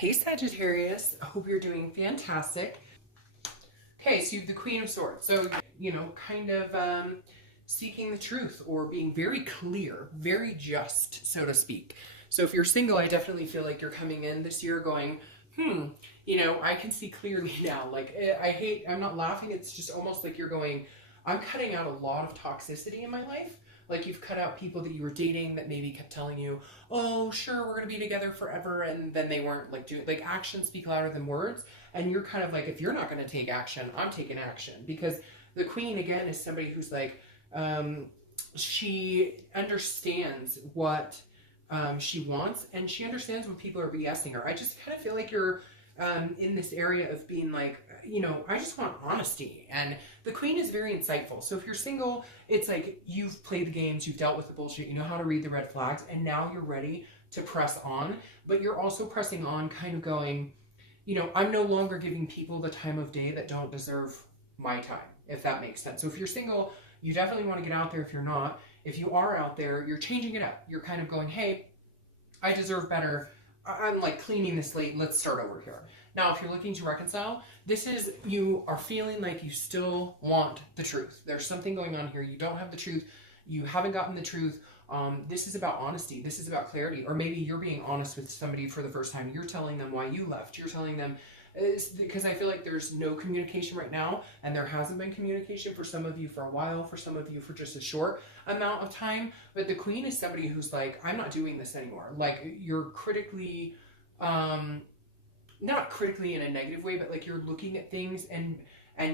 Hey Sagittarius, I hope you're doing fantastic. Okay, so you have the Queen of Swords. So, kind of seeking the truth or being very clear, very just, so to speak. So if you're single, I definitely feel like you're coming in this year going, I can see clearly now. Like, I'm not laughing. It's just almost like you're going, I'm cutting out a lot of toxicity in my life. Like you've cut out people that you were dating that maybe kept telling you, oh, sure, we're going to be together forever. And then they weren't like doing, like actions speak louder than words. And you're kind of like, if you're not going to take action, I'm taking action. Because the queen, again, is somebody who's like, she understands what she wants, and she understands when people are BSing her. I just kind of feel like you're in this area of being like, I just want honesty. And the queen is very insightful. So if you're single, it's like you've played the games, you've dealt with the bullshit, you know how to read the red flags, and now you're ready to press on. But you're also pressing on, kind of going, I'm no longer giving people the time of day that don't deserve my time, if that makes sense. So if you're single, you definitely want to get out there. If you're not, if you are out there, you're changing it up. You're kind of going, hey, I deserve better. I'm like cleaning the slate. Let's start over here. Now, if you're looking to reconcile, this is you are feeling like you still want the truth. There's something going on here. You don't have the truth. You haven't gotten the truth. This is about honesty. This is about clarity. Or maybe you're being honest with somebody for the first time. You're telling them why you left. You're telling them, because I feel like there's no communication right now, and there hasn't been communication for some of you for a while, for some of you for just a short amount of time. But the queen is somebody who's like, I'm not doing this anymore. Like you're critically, not critically in a negative way, but like you're looking at things and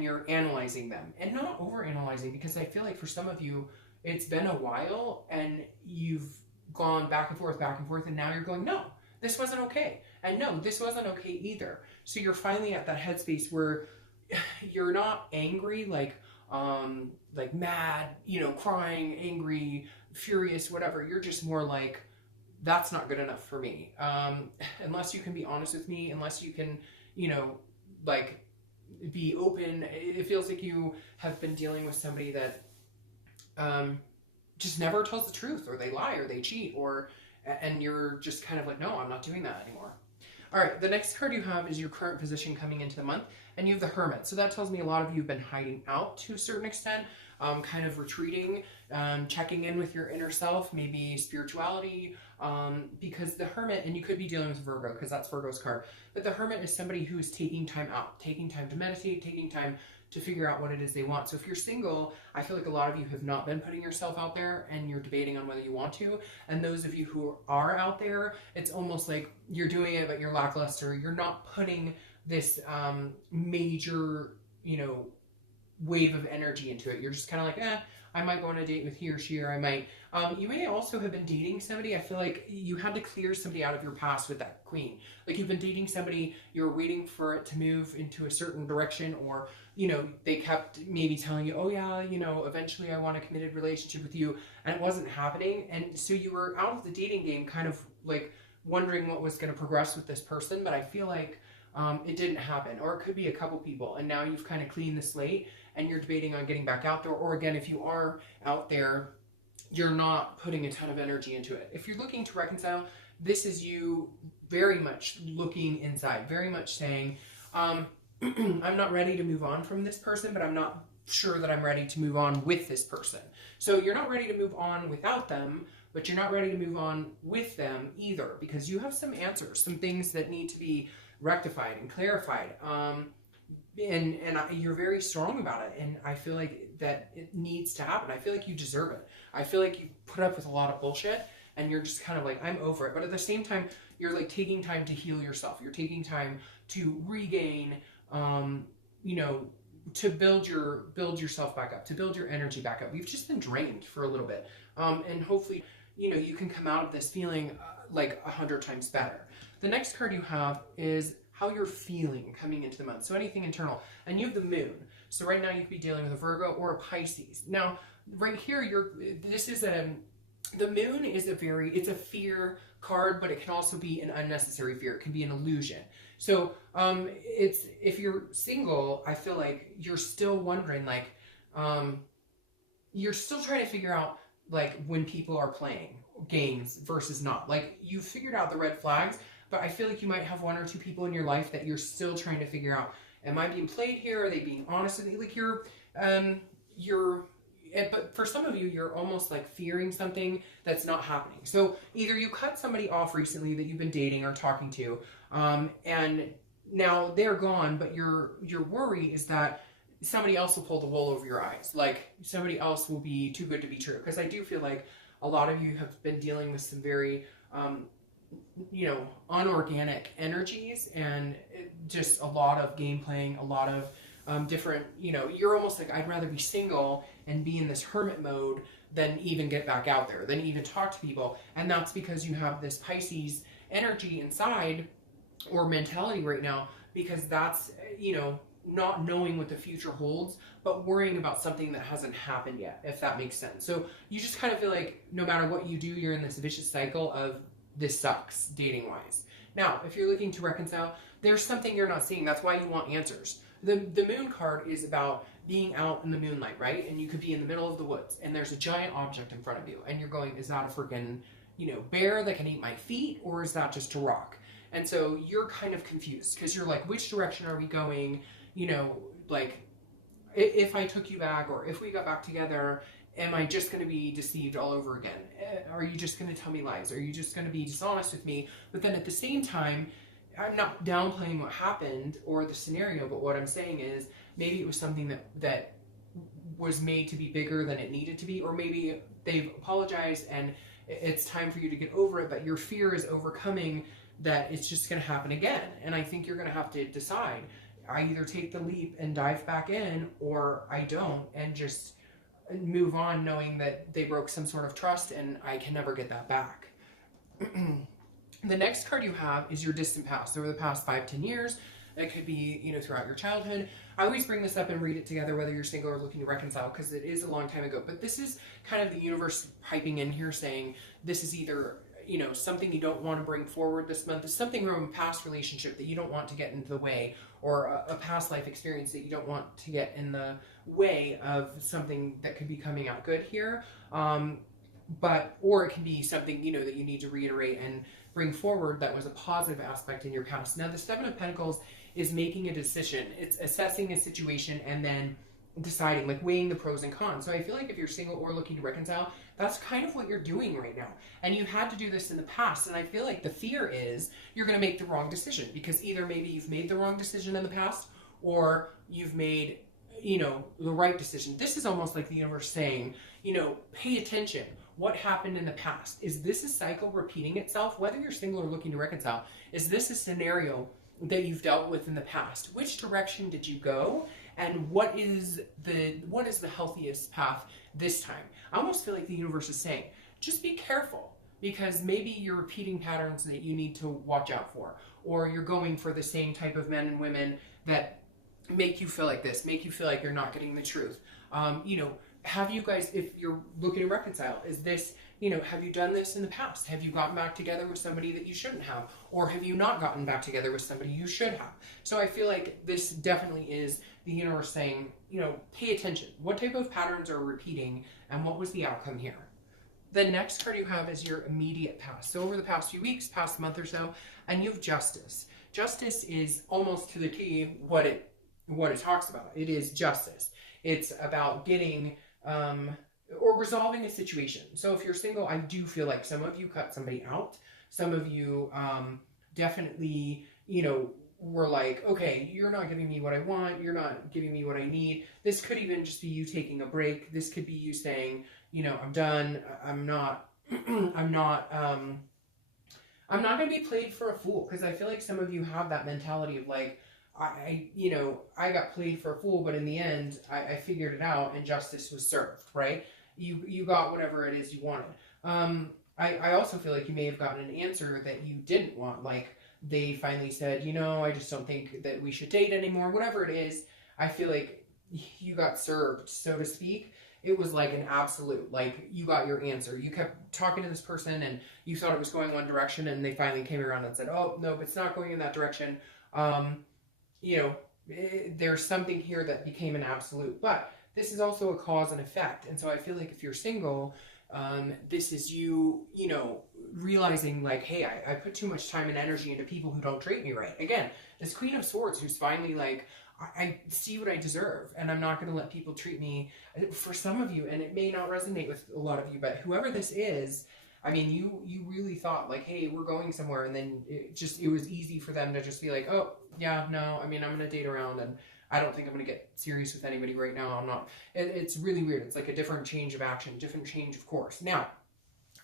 you're analyzing them, and not over analyzing, because I feel like for some of you it's been a while and you've gone back and forth, and now you're going, no, this wasn't okay, and no, this wasn't okay either. So you're finally at that headspace where you're not angry, like mad, crying, angry, furious, whatever. You're just more like, that's not good enough for me. Unless you can be honest with me, unless you can, like be open. It feels like you have been dealing with somebody that just never tells the truth, or they lie, or they cheat, and you're just kind of like, no, I'm not doing that anymore. All right, the next card you have is your current position coming into the month, and you have the Hermit. So that tells me a lot of you have been hiding out to a certain extent, kind of retreating, checking in with your inner self, maybe spirituality, because the Hermit, and you could be dealing with Virgo because that's Virgo's card, but the Hermit is somebody who is taking time out, taking time to meditate, taking time to figure out what it is they want. So if you're single, I feel like a lot of you have not been putting yourself out there, and you're debating on whether you want to. And those of you who are out there, it's almost like you're doing it, but you're lackluster. You're not putting this major, wave of energy into it. You're just kind of like, I might go on a date with he or she, or I might. You may also have been dating somebody. I feel like you had to clear somebody out of your past with that queen. Like you've been dating somebody, you're waiting for it to move into a certain direction, or, they kept maybe telling you, oh yeah, eventually I want a committed relationship with you, and it wasn't happening. And so you were out of the dating game, kind of like wondering what was going to progress with this person. But I feel like it didn't happen, or it could be a couple people, and now you've kind of cleaned the slate and you're debating on getting back out there. Or again, if you are out there, you're not putting a ton of energy into it. If you're looking to reconcile, this is you very much looking inside, very much saying, I'm not ready to move on from this person, but I'm not sure that I'm ready to move on with this person. So you're not ready to move on without them, but you're not ready to move on with them either, because you have some answers, some things that need to be rectified and clarified. And you're very strong about it, and I feel like that it needs to happen. I feel like you deserve it. I feel like you put up with a lot of bullshit, and you're just kind of like, I'm over it. But at the same time, you're like taking time to heal yourself. You're taking time to regain, to build yourself back up, to build your energy back up. You've just been drained for a little bit, and hopefully, you can come out of this feeling like 100 times better. The next card you have is how you're feeling coming into the month. So anything internal. And you have the moon. So right now you could be dealing with a Virgo or a Pisces. Now, right here, the moon is it's a fear card, but it can also be an unnecessary fear. It can be an illusion. So if you're single, I feel like you're still wondering, like, you're still trying to figure out, like, when people are playing games versus not. Like, you figured out the red flags, but I feel like you might have one or two people in your life that you're still trying to figure out, am I being played here? Are they being honest with me? Like but for some of you, you're almost like fearing something that's not happening. So either you cut somebody off recently that you've been dating or talking to, and now they're gone, but your worry is that somebody else will pull the wool over your eyes. Like somebody else will be too good to be true. Because I do feel like a lot of you have been dealing with some very, unorganic energies, and just a lot of game playing, a lot of different, you're almost like, I'd rather be single and be in this hermit mode than even get back out there, than even talk to people. And that's because you have this Pisces energy inside, or mentality right now, because that's, not knowing what the future holds, but worrying about something that hasn't happened yet, if that makes sense. So you just kind of feel like no matter what you do, you're in this vicious cycle of this sucks, dating wise. Now, if you're looking to reconcile, there's something you're not seeing. That's why you want answers. The moon card is about being out in the moonlight, right? And you could be in the middle of the woods and there's a giant object in front of you and you're going, is that a freaking, bear that can eat my feet, or is that just a rock? And so you're kind of confused because you're like, which direction are we going? Like if I took you back, or if we got back together, am I just going to be deceived all over again? Are you just going to tell me lies? Are you just going to be dishonest with me? But then at the same time, I'm not downplaying what happened or the scenario, but what I'm saying is maybe it was something that was made to be bigger than it needed to be, or maybe they've apologized and it's time for you to get over it, but your fear is overcoming that it's just going to happen again. And I think you're going to have to decide. I either take the leap and dive back in, or I don't and just move on knowing that they broke some sort of trust and I can never get that back. The next card you have is your distant past. Over the past 5-10 years, it could be, throughout your childhood. I always bring this up and read it together, whether you're single or looking to reconcile, because it is a long time ago. But this is kind of the universe piping in here saying this is either, something you don't want to bring forward this month. It's something from a past relationship that you don't want to get into the way, or a past life experience that you don't want to get in the way of something that could be coming out good here. Or it can be something, that you need to reiterate and bring forward that was a positive aspect in your past. Now, the Seven of Pentacles is making a decision. It's assessing a situation and then deciding, like weighing the pros and cons. So I feel like if you're single or looking to reconcile, that's kind of what you're doing right now. And you had to do this in the past. And I feel like the fear is you're going to make the wrong decision, because either maybe you've made the wrong decision in the past, or you've made, the right decision. This is almost like the universe saying, pay attention. What happened in the past? Is this a cycle repeating itself? Whether you're single or looking to reconcile, is this a scenario that you've dealt with in the past? Which direction did you go? And what is the healthiest path this time? I almost feel like the universe is saying, just be careful, because maybe you're repeating patterns that you need to watch out for, or you're going for the same type of men and women that make you feel like this, make you feel like you're not getting the truth. Have you guys, if you're looking to reconcile, is this, have you done this in the past? Have you gotten back together with somebody that you shouldn't have? Or have you not gotten back together with somebody you should have? So I feel like this definitely is the universe saying, pay attention. What type of patterns are repeating, and what was the outcome here? The next card you have is your immediate past. So over the past few weeks, past month or so, and you have justice. Justice is almost to the T what it talks about. It is justice. It's about getting or resolving a situation. So if you're single, I do feel like some of you cut somebody out. Some of you definitely, were like, okay, you're not giving me what I want. You're not giving me what I need. This could even just be you taking a break. This could be you saying, I'm done. I'm not going to be played for a fool. Because I feel like some of you have that mentality of like, I got played for a fool, but in the end, I figured it out and justice was served, right? You got whatever it is you wanted. I also feel like you may have gotten an answer that you didn't want. Like they finally said, I just don't think that we should date anymore. Whatever it is, I feel like you got served, so to speak. It was like an absolute, like you got your answer. You kept talking to this person and you thought it was going one direction, and they finally came around and said, oh, no, it's not going in that direction. There's something here that became an absolute, but this is also a cause and effect. And so I feel like if you're single, This is you, you know, realizing like, hey, I put too much time and energy into people who don't treat me right. Again, this Queen of Swords who's finally like, I see what I deserve, and I'm not going to let people treat me. For some of you, and it may not resonate with a lot of you, but whoever this is, I mean, you really thought like, hey, we're going somewhere, and then it was easy for them to just be like, oh, yeah, no, I mean, I'm going to date around, and I don't think I'm going to get serious with anybody right now. I'm not. It's really weird. It's like a different change of action, different change of course. Now,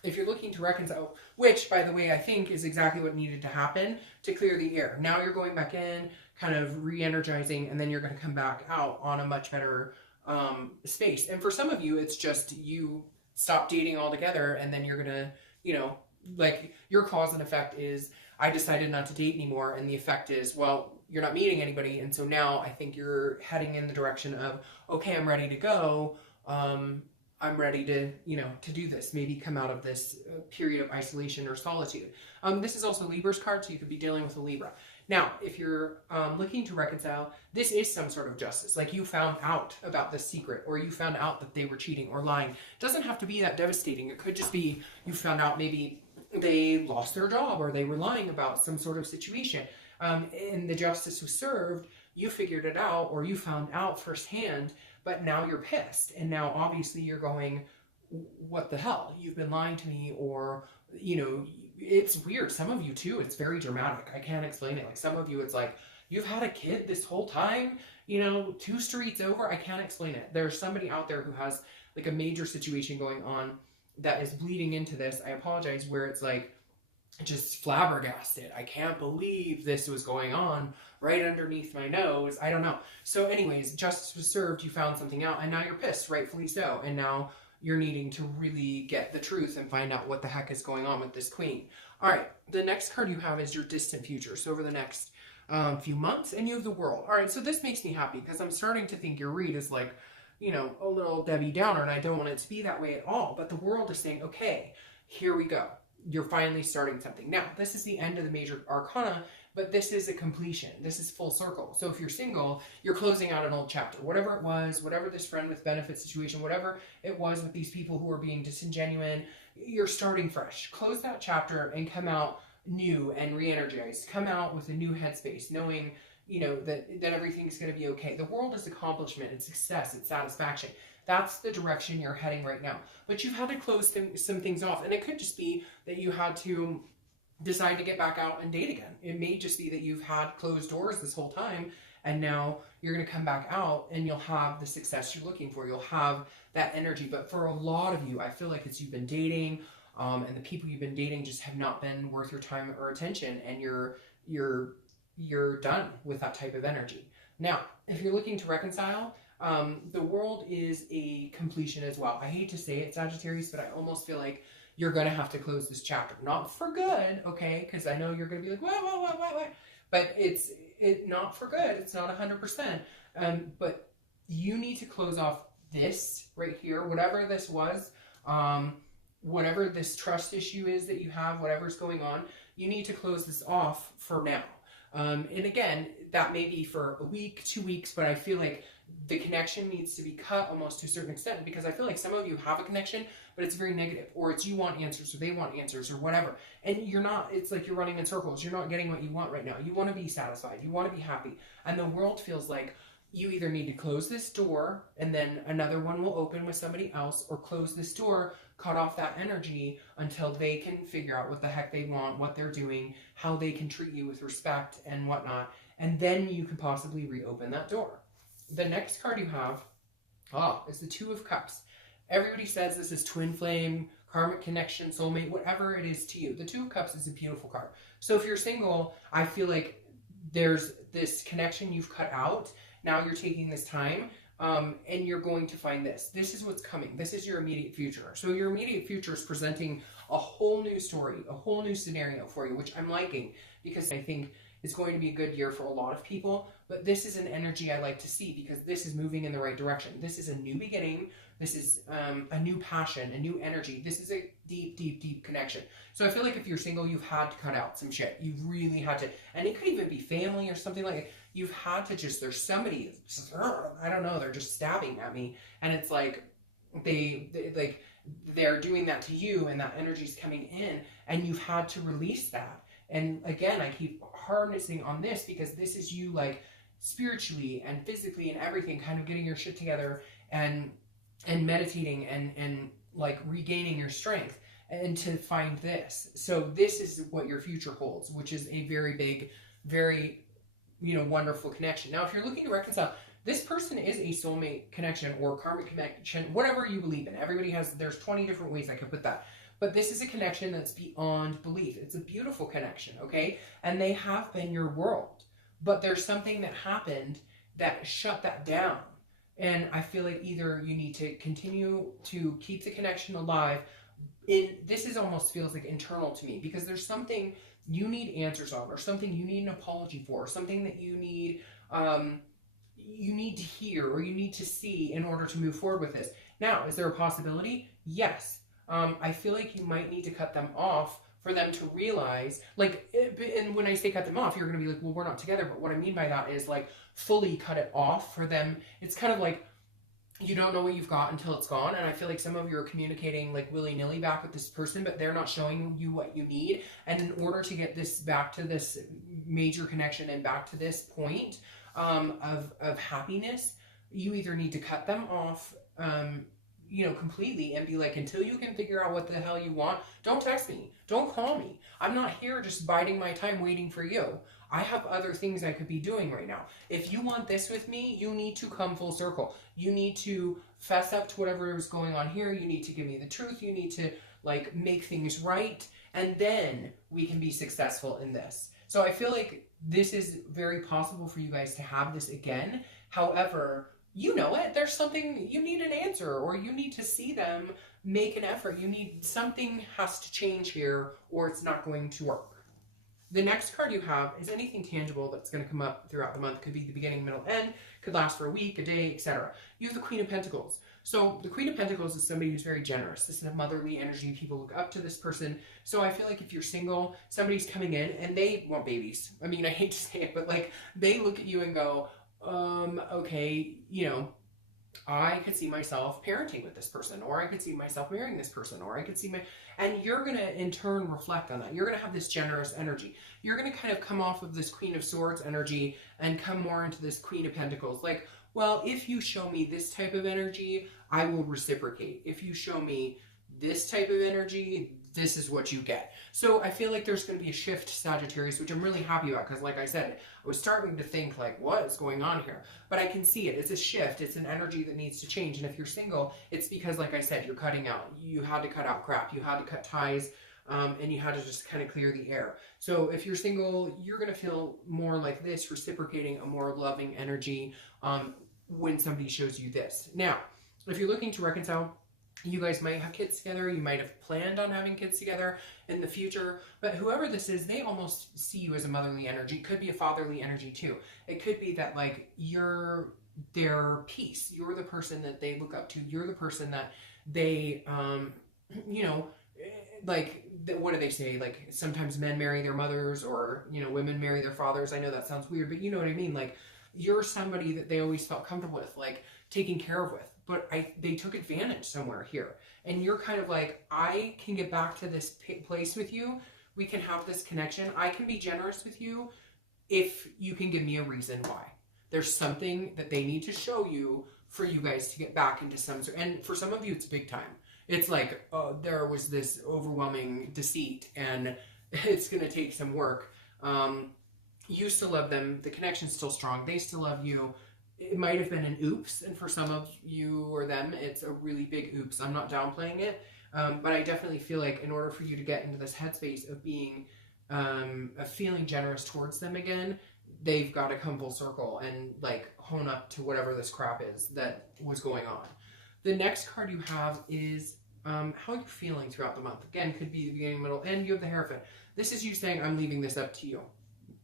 if you're looking to reconcile, which, by the way, I think is exactly what needed to happen to clear the air. Now you're going back in, kind of re-energizing, and then you're going to come back out on a much better space. And for some of you, it's just you stop dating altogether, and then you're going to, you know, like your cause and effect is, I decided not to date anymore, and the effect is, well, you're not meeting anybody, and so now I think you're heading in the direction of, okay, I'm ready to go. I'm ready to, you know, to do this. Maybe come out of this period of isolation or solitude. This is also Libra's card, so you could be dealing with a Libra. Now, if you're looking to reconcile, this is some sort of justice. Like you found out about this secret, or you found out that they were cheating or lying. It doesn't have to be that devastating. It could just be you found out maybe they lost their job, or they were lying about some sort of situation. And the justice was served, you figured it out, or you found out firsthand, but now you're pissed. And now obviously you're going, what the hell? You've been lying to me, or, you know, it's weird. Some of you too, it's very dramatic. I can't explain it. Like some of you, it's like, you've had a kid this whole time, you know, 2 streets over. I can't explain it. There's somebody out there who has like a major situation going on that is bleeding into this. I apologize, where it's like, just flabbergasted. I can't believe this was going on right underneath my nose. I don't know. So anyways, justice was served. You found something out, and now you're pissed, rightfully so. And now you're needing to really get the truth and find out what the heck is going on with this queen. All right, the next card you have is your distant future. So over the next few months, and you have the World. All right, so this makes me happy because I'm starting to think your read is like, you know, a little Debbie Downer, and I don't want it to be that way at all. But the World is saying, okay, here we go. You're finally starting something. Now, this is the end of the major arcana, but this is a completion. This is full circle. So if you're single, you're closing out an old chapter. Whatever it was, whatever this friend with benefits situation, whatever it was with these people who are being disingenuine, you're starting fresh. Close that chapter and come out new and re-energized. Come out with a new headspace, knowing, you know, that everything's going to be okay. The World is accomplishment, it's success, it's satisfaction. That's the direction you're heading right now. But you've had to close some things off. And it could just be that you had to decide to get back out and date again. It may just be that you've had closed doors this whole time, and now you're going to come back out and you'll have the success you're looking for. You'll have that energy. But for a lot of you, I feel like it's you've been dating, and the people you've been dating just have not been worth your time or attention, and you're done with that type of energy. Now, if you're looking to reconcile, the World is a completion as well. I hate to say it, Sagittarius, but I almost feel like you're going to have to close this chapter. Not for good, okay? Because I know you're going to be like, what? But it's not for good. It's not 100%. But you need to close off this right here, whatever this was, whatever this trust issue is that you have, whatever's going on, you need to close this off for now. And again, that may be for a week, 2 weeks, but I feel like the connection needs to be cut almost to a certain extent, because I feel like some of you have a connection, but it's very negative, or it's you want answers, or they want answers, or whatever. And you're not, it's like you're running in circles. You're not getting what you want right now. You want to be satisfied. You want to be happy. And the World feels like you either need to close this door and then another one will open with somebody else, or close this door, cut off that energy until they can figure out what the heck they want, what they're doing, how they can treat you with respect and whatnot. And then you can possibly reopen that door. The next card you have is the Two of Cups. Everybody says this is twin flame, karmic connection, soulmate, whatever it is to you. The Two of Cups is a beautiful card. So if you're single, I feel like there's this connection you've cut out. Now you're taking this time and you're going to find this. This is what's coming. This is your immediate future. So your immediate future is presenting a whole new story, a whole new scenario for you, which I'm liking, because I think it's going to be a good year for a lot of people. But this is an energy I like to see, because this is moving in the right direction. This is a new beginning. This is a new passion, a new energy. This is a deep, deep, deep connection. So I feel like if you're single, you've had to cut out some shit. You've really had to, and it could even be family or something like that. You've had to just, there's somebody, I don't know, they're just stabbing at me. And it's like, they like, they're doing that to you, and that energy's coming in, and you've had to release that. And again, I keep harnessing on this because this is you, like, spiritually and physically and everything, kind of getting your shit together and meditating and like regaining your strength, and to find this. So this is what your future holds, which is a very big, very, you know, wonderful connection. Now, if you're looking to reconcile, this person is a soulmate connection or karmic connection, whatever you believe in. Everybody has, there's 20 different ways I could put that. But this is a connection that's beyond belief. It's a beautiful connection, okay? And they have been your world. But there's something that happened that shut that down. And I feel like either you need to continue to keep the connection alive. This is almost feels like internal to me, because there's something you need answers on, or something you need an apology for, or something that you need to hear, or you need to see in order to move forward with this. Now, is there a possibility? Yes. I feel like you might need to cut them off for them to realize, like, and when I say cut them off, you're going to be like, well, we're not together. But what I mean by that is, like, fully cut it off for them. It's kind of like you don't know what you've got until it's gone. And I feel like some of you are communicating like willy-nilly back with this person, but they're not showing you what you need. And in order to get this back to this major connection and back to this point of happiness, you either need to cut them off, you know, completely, and be like, until you can figure out what the hell you want, don't text me, don't call me. I'm not here just biding my time waiting for you. I have other things I could be doing right now. If you want this with me, you need to come full circle. You need to fess up to whatever is going on here. You need to give me the truth. You need to, like, make things right, and then we can be successful in this. So I feel like this is very possible for you guys to have this again. However, you know it. There's something, you need an answer, or you need to see them make an effort. You need, something has to change here, or it's not going to work. The next card you have is anything tangible that's going to come up throughout the month. Could be the beginning, middle, end. Could last for a week, a day, etc. You have the Queen of Pentacles. So the Queen of Pentacles is somebody who's very generous. This is a motherly energy. People look up to this person. So I feel like if you're single, somebody's coming in and they want babies. I mean, I hate to say it, but like, they look at you and go, okay, you know, I could see myself parenting with this person, or I could see myself marrying this person, or I could see and you're going to in turn reflect on that. You're going to have this generous energy. You're going to kind of come off of this Queen of Swords energy and come more into this Queen of Pentacles. Like, well, if you show me this type of energy, I will reciprocate. If you show me this type of energy, this is what you get. So I feel like there's going to be a shift, Sagittarius, which I'm really happy about, because like I said, I was starting to think like, what is going on here? But I can see it. It's a shift. It's an energy that needs to change. And if you're single, it's because, like I said, you're cutting out. You had to cut out crap. You had to cut ties, and you had to just kind of clear the air. So if you're single, you're going to feel more like this, reciprocating a more loving energy when somebody shows you this. Now, if you're looking to reconcile, you guys might have kids together. You might have planned on having kids together in the future. But whoever this is, they almost see you as a motherly energy. It could be a fatherly energy too. It could be that, like, you're their peace. You're the person that they look up to. You're the person that they, you know, like, what do they say? Like, sometimes men marry their mothers, or, you know, women marry their fathers. I know that sounds weird, but you know what I mean? Like, you're somebody that they always felt comfortable with, like, taking care of with. But they took advantage somewhere here. And you're kind of like, I can get back to this place with you. We can have this connection. I can be generous with you if you can give me a reason why. There's something that they need to show you for you guys to get back into some sort. And for some of you, it's big time. It's like, oh, there was this overwhelming deceit, and it's going to take some work. You still love them. The connection's still strong. They still love you. It might have been an oops, and for some of you or them, it's a really big oops. I'm not downplaying it, but I definitely feel like in order for you to get into this headspace of being, of feeling generous towards them again, they've got to come full circle and, like, hone up to whatever this crap is that was going on. The next card you have is how you're feeling throughout the month. Again, could be the beginning, middle, end. You have the Hierophant. This is you saying, I'm leaving this up to you,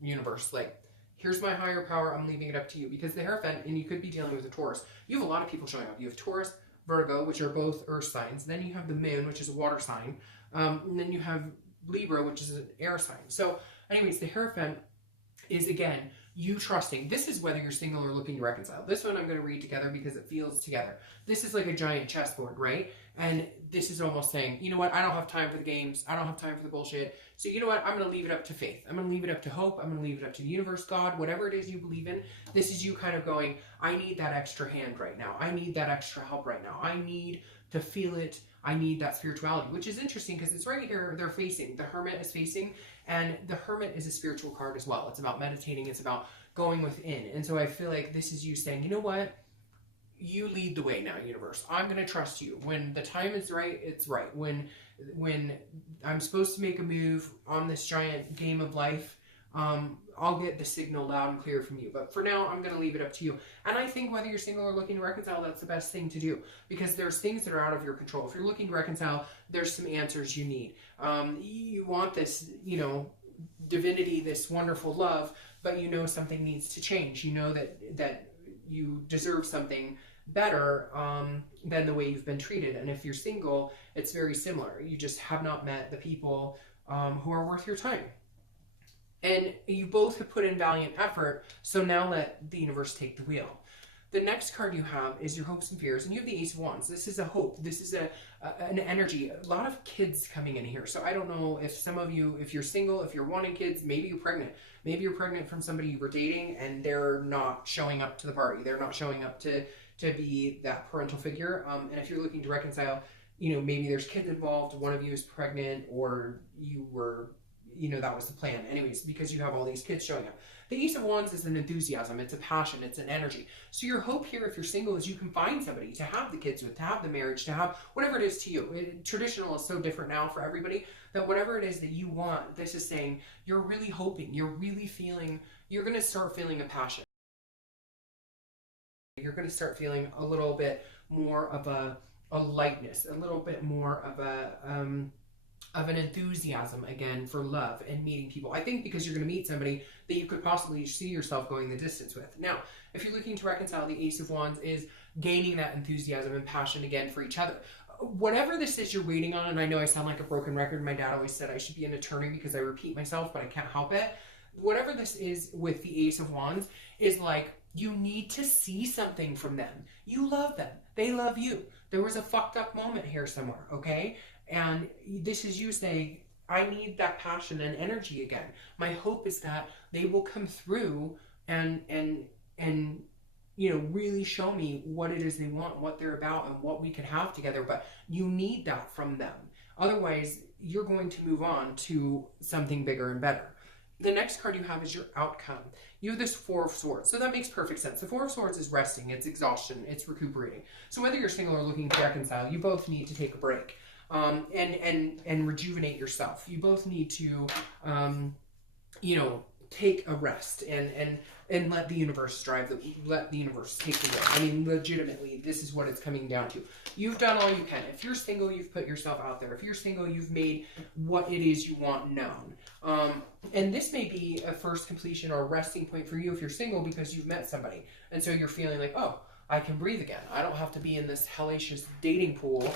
universe. Like, here's my higher power, I'm leaving it up to you. Because the Hierophant, and you could be dealing with a Taurus. You have a lot of people showing up. You have Taurus, Virgo, which are both earth signs. Then you have the Moon, which is a water sign. And then you have Libra, which is an air sign. So anyways, the Hierophant is, again, you trusting. This is whether you're single or looking to reconcile. This one I'm going to read together because it feels together. This is like a giant chessboard, right? And this is almost saying, you know what? I don't have time for the games. I don't have time for the bullshit. So you know what? I'm going to leave it up to faith. I'm going to leave it up to hope. I'm going to leave it up to the universe, God, whatever it is you believe in. This is you kind of going, I need that extra hand right now. I need that extra help right now. I need to feel it. I need that spirituality, which is interesting because it's right here. They're facing. The Hermit is facing, and the Hermit is a spiritual card as well. It's about meditating. It's about going within. And so I feel like this is you saying, you know what? You lead the way now, universe. I'm going to trust you. When the time is right, it's right. When I'm supposed to make a move on this giant game of life, I'll get the signal loud and clear from you. But for now, I'm going to leave it up to you. And I think whether you're single or looking to reconcile, that's the best thing to do. Because there's things that are out of your control. If you're looking to reconcile, there's some answers you need. You want this, you know, divinity, this wonderful love, but you know something needs to change. You know that you deserve something better than the way you've been treated. And if you're single, it's very similar. You just have not met the people who are worth your time. And you both have put in valiant effort, so now let the universe take the wheel. The next card you have is your hopes and fears, and you have the Ace of Wands. This is a hope. This is an energy. A lot of kids coming in here. So I don't know if some of you, if you're single, if you're wanting kids, maybe you're pregnant. Maybe you're pregnant from somebody you were dating, and they're not showing up to the party. They're not showing up to be that parental figure. And if you're looking to reconcile, you know, maybe there's kids involved, one of you is pregnant, or you were, you know, that was the plan. Anyways, because you have all these kids showing up. The Ace of Wands is an enthusiasm, it's a passion, it's an energy. So your hope here, if you're single, is you can find somebody to have the kids with, to have the marriage, to have whatever it is to you. Traditional is so different now for everybody, that whatever it is that you want, this is saying you're really hoping, you're really feeling, you're going to start feeling a passion. You're going to start feeling a little bit more of a lightness, a little bit more of an enthusiasm again for love and meeting people. I think because you're going to meet somebody that you could possibly see yourself going the distance with. Now, if you're looking to reconcile, the Ace of Wands is gaining that enthusiasm and passion again for each other. Whatever this is you're waiting on, and I know I sound like a broken record. My dad always said I should be an attorney because I repeat myself, but I can't help it. Whatever this is with the Ace of Wands is like, you need to see something from them. You love them. They love you. There was a fucked up moment here somewhere, okay? And this is you saying, I need that passion and energy again. My hope is that they will come through and you know, really show me what it is they want, what they're about, and what we can have together. But you need that from them. Otherwise, you're going to move on to something bigger and better. The next card you have is your outcome. You have this Four of Swords. So that makes perfect sense. The Four of Swords is resting, it's exhaustion, it's recuperating. So whether you're single or looking to reconcile, you both need to take a break and rejuvenate yourself. You both need to, you know, take a rest and let the universe let the universe take the wheel. I mean, legitimately, this is what it's coming down to. You've done all you can. If you're single, you've put yourself out there. If you're single, you've made what it is you want known. And this may be a first completion or a resting point for you if you're single because you've met somebody. And so you're feeling like, oh, I can breathe again. I don't have to be in this hellacious dating pool.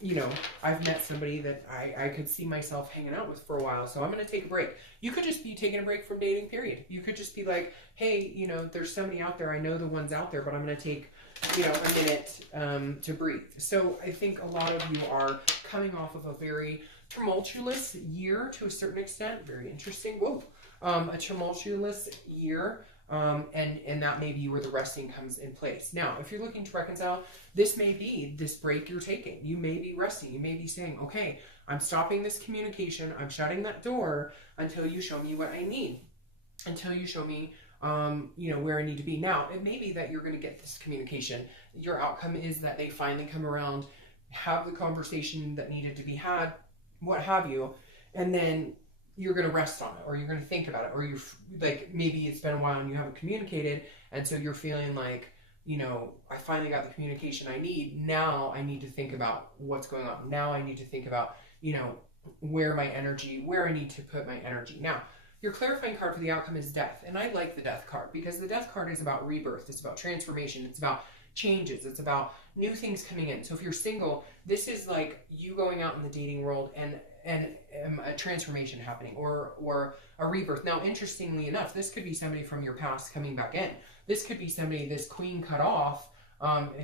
You know, I've met somebody that I could see myself hanging out with for a while, so I'm going to take a break. You could just be taking a break from dating, period. You could just be like, hey, you know, there's somebody out there. I know the one's out there, but I'm going to take, you know, a minute to breathe. So I think a lot of you are coming off of a very tumultuous year to a certain extent. Very interesting. Whoa. A tumultuous year. And that may be where the resting comes in place. Now, if you're looking to reconcile, this may be this break you're taking. You may be resting. You may be saying, okay, I'm stopping this communication. I'm shutting that door until you show me what I need. Until you show me, you know, where I need to be. Now, it may be that you're going to get this communication. Your outcome is that they finally come around, have the conversation that needed to be had, what have you, and then you're going to rest on it, or you're going to think about it, or you're like, maybe it's been a while and you haven't communicated, and so you're feeling like, you know, I finally got the communication I need. Now I need to think about what's going on. Now I need to think about, you know, where I need to put my energy. Now, your clarifying card for the outcome is Death, and I like the Death card because the Death card is about rebirth. It's about transformation. It's about changes. It's about new things coming in. So if you're single, this is like you going out in the dating world a transformation happening, or a rebirth. Now, interestingly enough, this could be somebody from your past coming back in. This could be somebody, this queen cut off,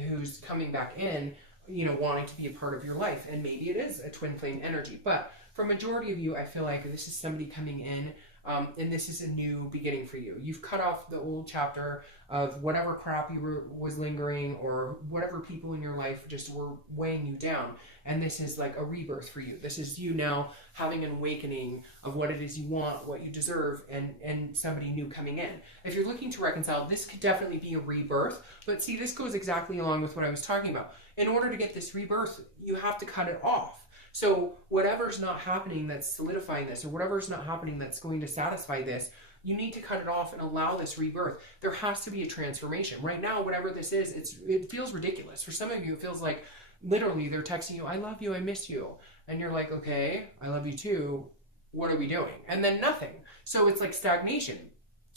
who's coming back in, you know, wanting to be a part of your life. And maybe it is a twin flame energy. But for majority of you, I feel like this is somebody coming in, and this is a new beginning for you. You've cut off the old chapter of whatever crap was lingering, or whatever people in your life just were weighing you down. And this is like a rebirth for you. This is you now having an awakening of what it is you want, what you deserve, and somebody new coming in. If you're looking to reconcile, this could definitely be a rebirth. But see, this goes exactly along with what I was talking about. In order to get this rebirth, you have to cut it off. So whatever's not happening that's solidifying this, or whatever's not happening that's going to satisfy this, you need to cut it off and allow this rebirth. There has to be a transformation. Right now, whatever this is, it feels ridiculous. For some of you, it feels like literally they're texting you, I love you, I miss you. And you're like, okay, I love you too. What are we doing? And then nothing. So it's like stagnation.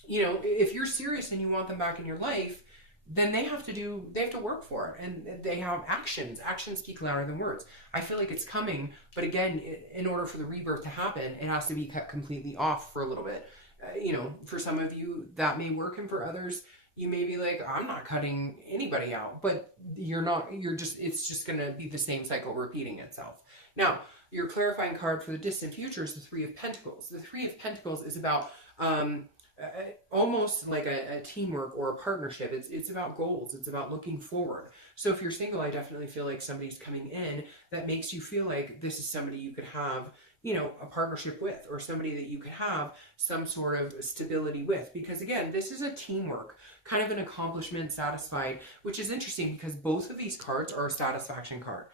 You know, if you're serious and you want them back in your life, then they have to work for it, and they have actions. Actions speak louder than words. I feel like it's coming, but again, in order for the rebirth to happen, it has to be cut completely off for a little bit. You know, for some of you that may work, and for others, you may be like, I'm not cutting anybody out, but it's just going to be the same cycle repeating itself. Now, your clarifying card for the distant future is the Three of Pentacles. The Three of Pentacles is about, almost like a teamwork or a partnership. It's about goals. It's about looking forward. So if you're single, I definitely feel like somebody's coming in that makes you feel like this is somebody you could have, you know, a partnership with, or somebody that you could have some sort of stability with. Because again, this is a teamwork, kind of an accomplishment, satisfied, which is interesting because both of these cards are a satisfaction card.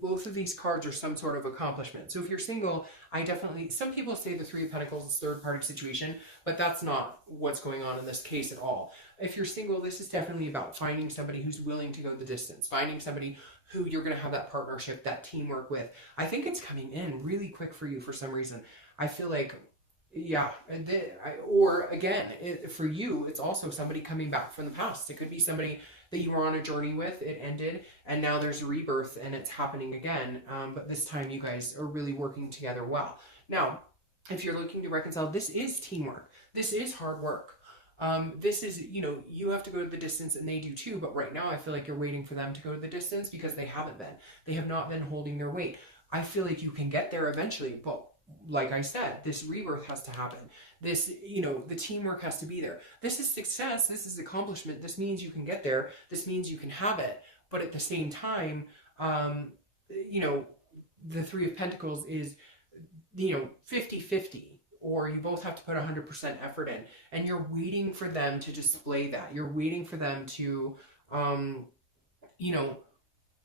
Both of these cards are some sort of accomplishment. So if you're single, some people say the Three of Pentacles is third-party situation, but that's not what's going on in this case at all. If you're single, this is definitely about finding somebody who's willing to go the distance, finding somebody who you're going to have that partnership, that teamwork with. I think it's coming in really quick for you for some reason. I feel like, yeah, or again, for you, it's also somebody coming back from the past. It could be somebody that you were on a journey with, it ended, and now there's a rebirth and it's happening again. But this time you guys are really working together well. Now, if you're looking to reconcile, this is teamwork. This is hard work. This is, you know, you have to go to the distance and they do too, but right now I feel like you're waiting for them to go to the distance because they haven't been. They have not been holding their weight. I feel like you can get there eventually, but like I said, this rebirth has to happen. This, you know, the teamwork has to be there. This is success. This is accomplishment. This means you can get there. This means you can have it. But at the same time, you know, the Three of Pentacles is, you know, 50-50. Or you both have to put 100% effort in. And you're waiting for them to display that. You're waiting for them to, you know,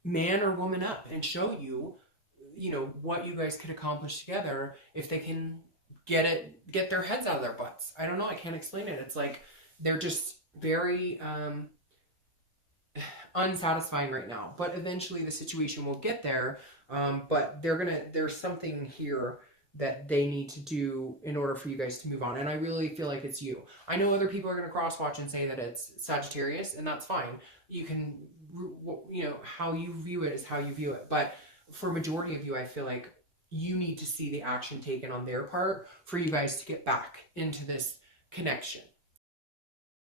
man or woman up and show you, you know, what you guys could accomplish together if they can get their heads out of their butts. I don't know. I can't explain it. It's like they're just very unsatisfying right now. But eventually the situation will get there. But there's something here that they need to do in order for you guys to move on. And I really feel like it's you. I know other people are going to cross-watch and say that it's Sagittarius, and that's fine. You can, you know, how you view it is how you view it. But for majority of you, I feel like you need to see the action taken on their part for you guys to get back into this connection.